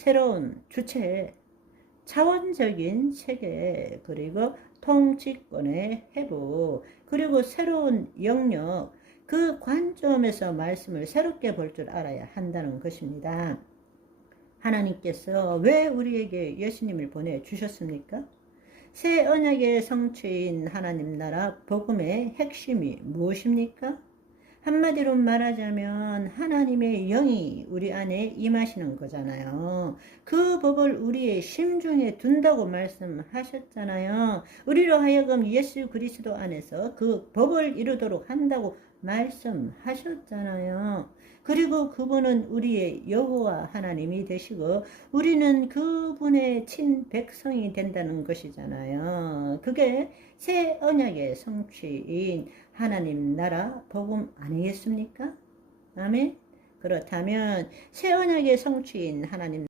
새로운 주체, 차원적인 세계, 그리고 통치권의 회복, 그리고 새로운 영역, 그 관점에서 말씀을 새롭게 볼 줄 알아야 한다는 것입니다. 하나님께서 왜 우리에게 예수님을 보내주셨습니까? 새 언약의 성취인 하나님 나라 복음의 핵심이 무엇입니까? 한마디로 말하자면 하나님의 영이 우리 안에 임하시는 거잖아요. 그 법을 우리의 심중에 둔다고 말씀하셨잖아요. 우리로 하여금 예수 그리스도 안에서 그 법을 이루도록 한다고 말씀하셨잖아요. 그리고 그분은 우리의 여호와 하나님이 되시고 우리는 그분의 친 백성이 된다는 것이잖아요. 그게 새 언약의 성취인 하나님 나라 복음 아니겠습니까? 아멘. 그렇다면 새 언약의 성취인 하나님